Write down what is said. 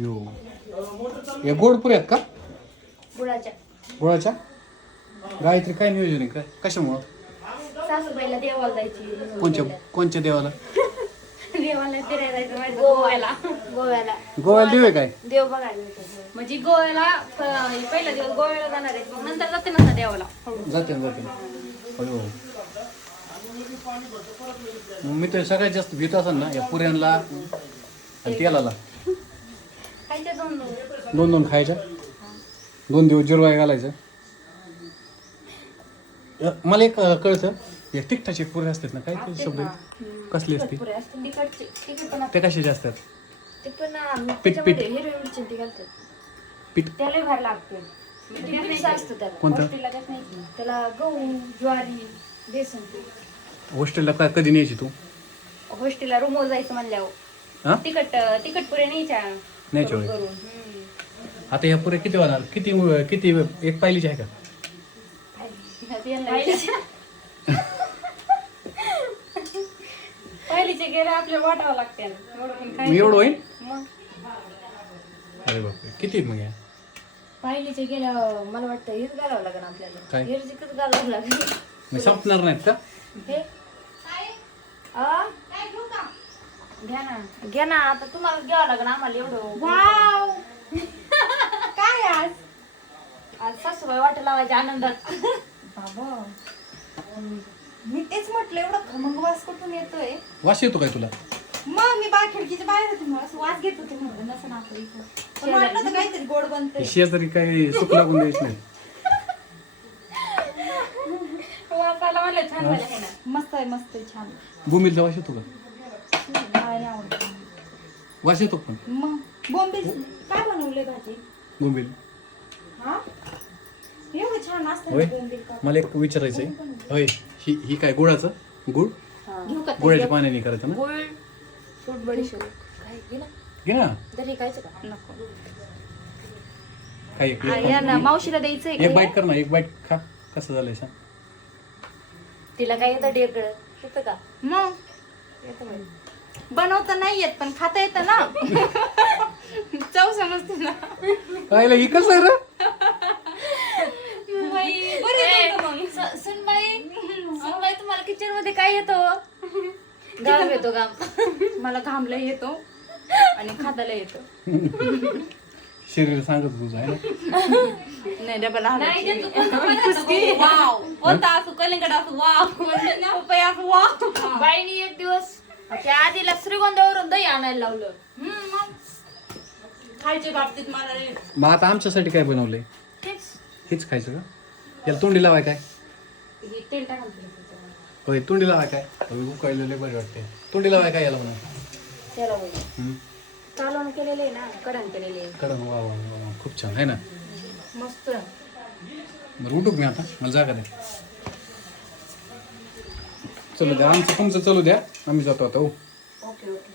यो. या गोड पुऱ्यात का? गुळाच्या. गुळाच्या? गायत्री काय नियोजन आहे? काय कशामुळं? सासूबाईला देवाला जायची. कोणच्या कोणच्या देवाला? देवाला फिरायला जायचं माहिती गोव्याला. गोव्याला. गोव्याला देव आहे काय? देव बघायला जायचं. म्हणजे गोव्याला प- पहिला दिवस गोव्याला जाणार आहेत मग नंतर जाते ना देवाला. जाते ना, जाते मग मी तर सगळ्यात जास्त भीत असेल ना या पुऱ्यांना आणि तेलाला. खायच्या दोन दोन दोन खायच्या? दोन दिवस जिरवाय घालायचं. अ, मला एक अ, कळतं. या तिखटाचे पुरे असतात ना काय ते शब्द आहेत? कसली असते? पुरे असते तिकडचे तिकड पण ते कशाचे असतात? ते पण अं, पीठ, पीठ. त्याच्यामध्ये हिरवी मिरची ते घालतात. पीठ. त्याला भार लागते. म्हणजे पीठ असतं त्याला. कोणतं? हॉस्टेलला त्यात नाही की. त्याला गहू ज्वारी बेसन. पीठ हॉस्टेलला काय कधी न्यायची तू? हॉस्टेलला रूमवर जायचं म्हणल्यावर. हा? तिकट तिकट पुरे न्यायच्या. होय. करून हम्म. आता या पुऱ्या किती वाजणार किती किती एक पाहिलीची आहे का पहिलीचे गेले आपल्याला वाटावं लागते एवढं पण मी. एवढं मग अरे बापरे किती मग या पहिलीचे गेल्या मला वाटतं हेच घालावं लागेल आपल्याला काय? हेरजिकच घालावं लागेल मग संपणार नाहीत का हे आ? घ्या ना आता तुम्हाला घ्यावं लागेल आम्हाला एवढं. वाव. काय आज? आज सासूबाई वाट लावायच्या आनंदात. बाबा. मी तेच म्हटलं एवढं खमंग वास कुठून येतोय? वास येतो काय तुला? मग मी बा खिडकीच्या बाहेर होते मग असं वास घेत होते म्हणलं नसं ना आपलं इथं. पण वाटलं तर काहीतरी गोड बनतंय. शेजारी काही चूक लागून द्यायची नाही. म्हणलं छान झालं आहे ना. मस्त आहे मस्त आहे छान. भूमीला वास येतो का? वास येतो पण मग बोंबील काय बनवले भाजी? भूमील हा? एवढं छान असतं होय. ना बोंबील का? मला एक विचारायचं आहे होय ही ही काय गुळाचं? गुळ? घेऊ का? गुळाच्या पाण्याने करायचं ना? गुळ सूट बडीशेप काय घे ना. घे ना. तरी खायचं का? नको. काय एक आ, या ना. मावशीला द्यायचंय एक का? बाईट कर ना एक बाईट खा. कसं झालंय सांग. तिला काय येतं ढेकळ? येतं का? मग? येतं बाई. बनवता नाही येत पण खाता येतं ना? चव समजते ना. काय ही कसं आहे रे ए, स- सुनबाई सुनबाई तुम्हाला किचनमध्ये काय येतं? घाम येतो घाम मला घामला येतो आणि खाताला येतो. शरीर सांगत तुझं आहे ना? नाही डबल नाही ते तू कोणतं पण येतं. वाव. कोणता असू कलिंगड असू वाव. पपई असू वाव. बाईनी एक दिवस त्या आधीला श्रीगोंद्यावरून दही आणायला लावलं. हम्म, मग. खायच्या बाबतीत मला मग आता आमच्यासाठी काय बनवलंय? तेच हेच खायचं का? याला तोंडी लावाय काय? हे तेल त्याच्यावर. होय तोंडी लावाय काय? उकायलेले बरे वाटते तोंडी लावाय काय याला म्हणून? त्याला. कालवण केलेलं आहे ना कढण केलेले. आहे कडन वा वा वा वा. खूप छान आहे ना? मस्त. बरं उठू का मी आता? मला जागा द्या चलो द्या आमचं तुमचं चलू द्या आम्ही जातो आता हो ओके ओके